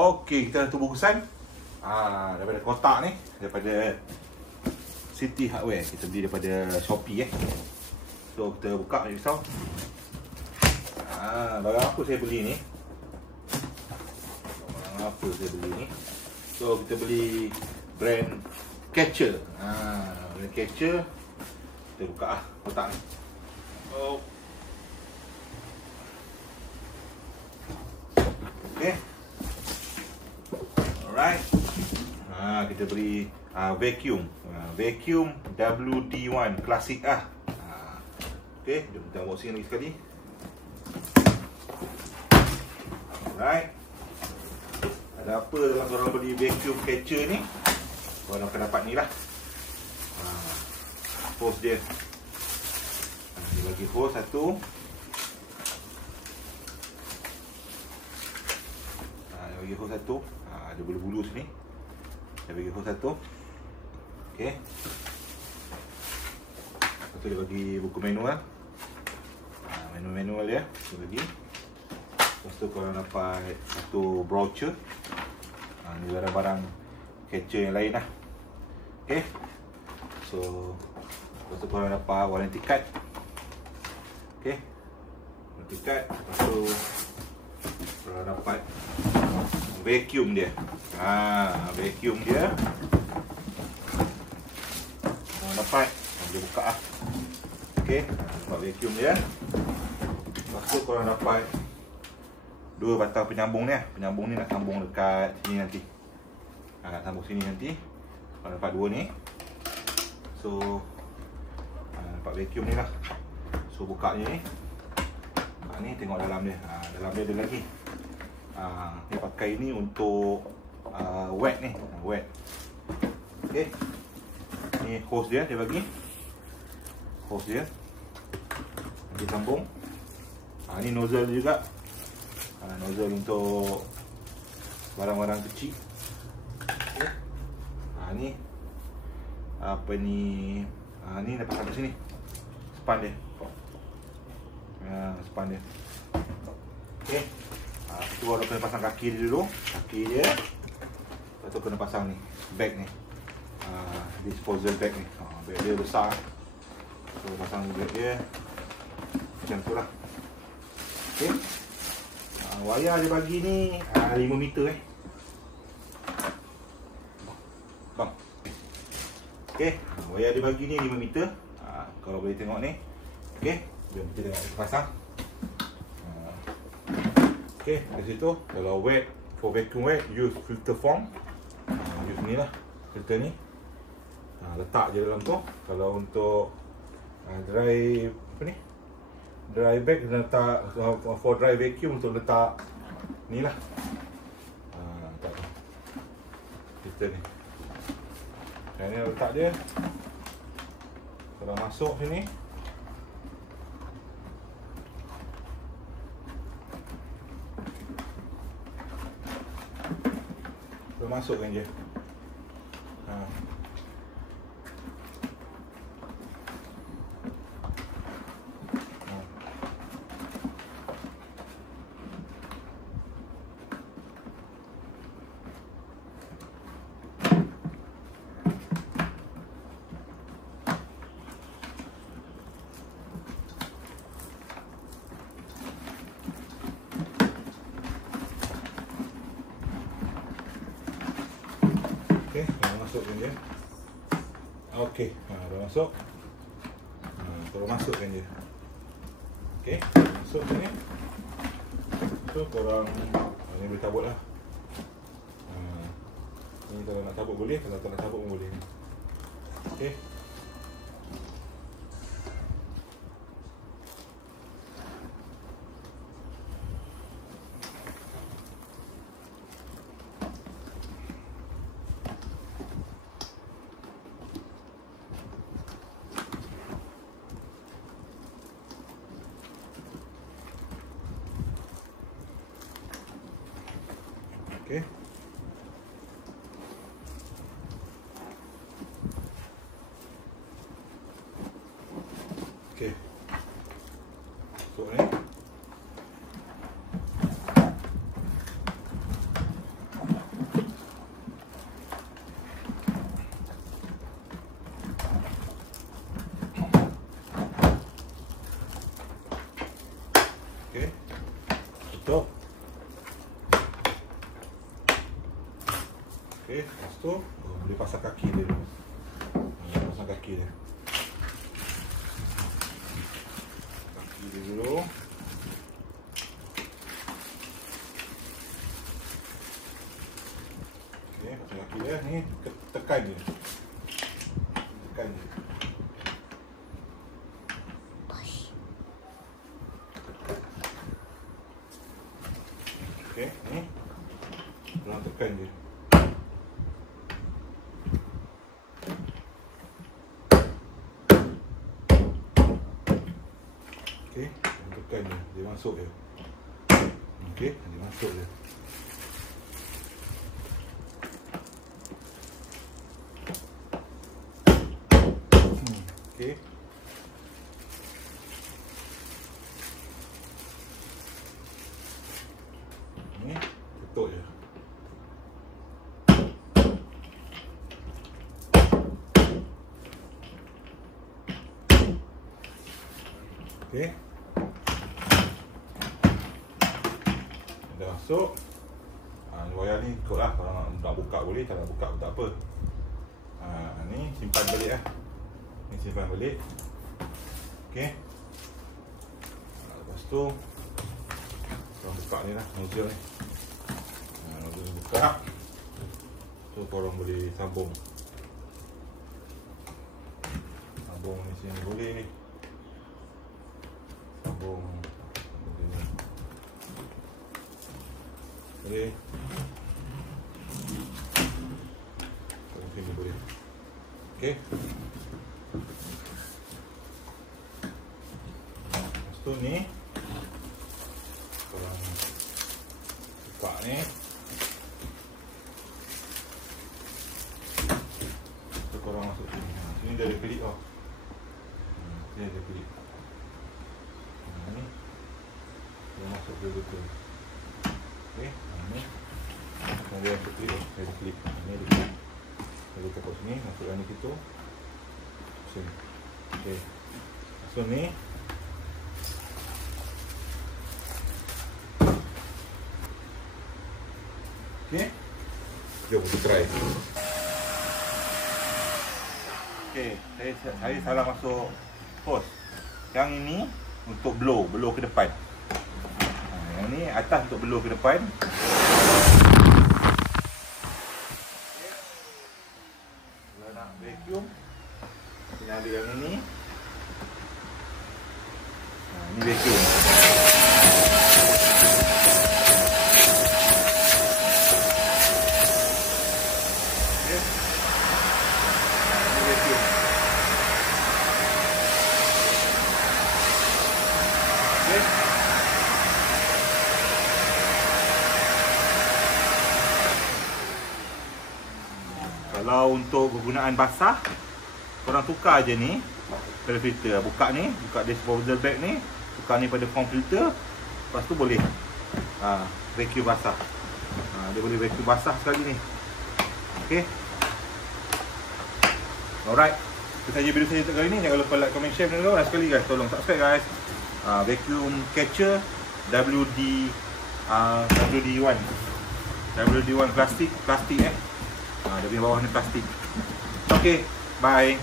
Okey, kita dah tunggu bungkusan. Daripada kotak ni, daripada City Hardware. Kita beli daripada Shopee So kita buka ni risau. Barang apa saya beli ni? So kita beli brand Catcher. Brand Catcher. Kita buka kotak ni. Okay. Alright. Kita beli vacuum. Vacuum WD1 klasik Okay, jom kita unboxing lagi sekali. Alright. Ada apa dalam korang beli vacuum catcher ni? Korang akan dapat ni lah. Hose dia. Dia bagi hose satu. Dia bagi hose satu. Ada bulu-bulu sini. Dia bagi hose satu. Okay. Lepas tu dia bagi buku manual. Manual dia. Dia bagi. Lepas tu korang dapat satu brochure. Ni barang-barang catcher yang lain lah. Okay. So lepas tu korang dapat warranty card. Okay. Warranty card. Lepas tu korang dapat vacuum dia. Vacuum dia. Korang dapat. Dia buka lah. Okay. Dapat vacuum dia. Lepas tu korang dapat dua batang penyambung ni. Penyambung ni nak sambung dekat sini nanti. Nak sambung sini nanti. Korang dapat dua ni. So dapat vacuum ni lah. So buka ni. Ni tengok dalam dia. Dalam dia ada lagi. Ni pakai ni untuk wet ni. Wet. Okay. Ni hose dia bagi. Hose dia. Nanti sambung. Ni nozzle juga. Nozzle untuk barang-barang kecil. Okay. Ni apa ni? Ni dah pasang kat sini. Span dia. Span dia. Okey. Itu baru kena pasang kaki dia dulu. Kaki dia. Lepas tu kena pasang ni. Bag ni. Disposal bag ni. Bag dia besar. So pasang bag dia. Macam tu lah. Okey. Wayar dia bagi ni 5 meter Bang. Okey. Wayar dia bagi ni 5 meter. Kalau boleh tengok ni. Okey. Jom kita tengok kita pasang. Okey, di situ kalau wet, for vacuum wet, use filter foam. Use ni lah, filter ni. Letak je dalam tu. Kalau untuk dry apa ni? Dry bag letak, for dry vacuum untuk letak ni lah. Letak tu. Filter ni. Dan ni letak dia. Kalau masuk sini. Masukkan je. Okey, masukkan dia. Okey, dah masuk. Korang masukkan dia. Okey, masukkan dia. So korang ni boleh tabut lah. Ni kalau nak tabut boleh, kalau tak nak tabut pun boleh. Okey. Okay. Okay. So ni. Okey, lepas tu boleh pasang kaki dia dulu. Pasang kaki dia. Kaki dia dulu. Okey, pasang kaki dia. Ni tekan je. Tekan je. Okey, ni. Korang tekan je. Okey, tekan je. Dia masuk je. Okey, dia masuk je. Okey. Ni tutup je. Okey. Dah masuk. Wayar ni ikutlah, kalau nak buka boleh, tak nak buka pun tak apa. Ni simpan balik lah. Ni simpan balik. Okey. Lepas tu korang buka ni lah, nozzle ni. Nozzle ni buka. So korang boleh sambung. Sambung ni sini boleh ni. Sambung ni. Boleh. Sambung sini boleh. Okey. Lepas tu ni korang buka ni. So korang masuk sini. Sini dia ada klip tau. Sini ada klip. Ni korang masuk betul-betul. Okey, ni dia ada klip. Dia ada klip. Ni ada klip. Kalau kita sini, masukkan ni situ. Sini. Okey. So ni okey. Jom kita try. Okey, saya salah masuk hose. Yang ini untuk blow ke depan. Yang ni atas untuk blow ke depan. Kalau nak vacuum, kita ambil yang ini. Ini vacuum. Kalau untuk kegunaan basah, korang tukar je ni pada filter. Buka ni, buka disposal bag ni, tukar ni pada foam filter. Lepas tu boleh vacuum basah. Dia boleh vacuum basah sekali ni. Okey. Alright. Itu saja video saya untuk kali ni. Jangan lupa like, comment, share dan last sekali guys. Tolong subscribe guys. Vacuum catcher WD1. WD1 plastik dia punya bawah ni plastik. Okay, bye.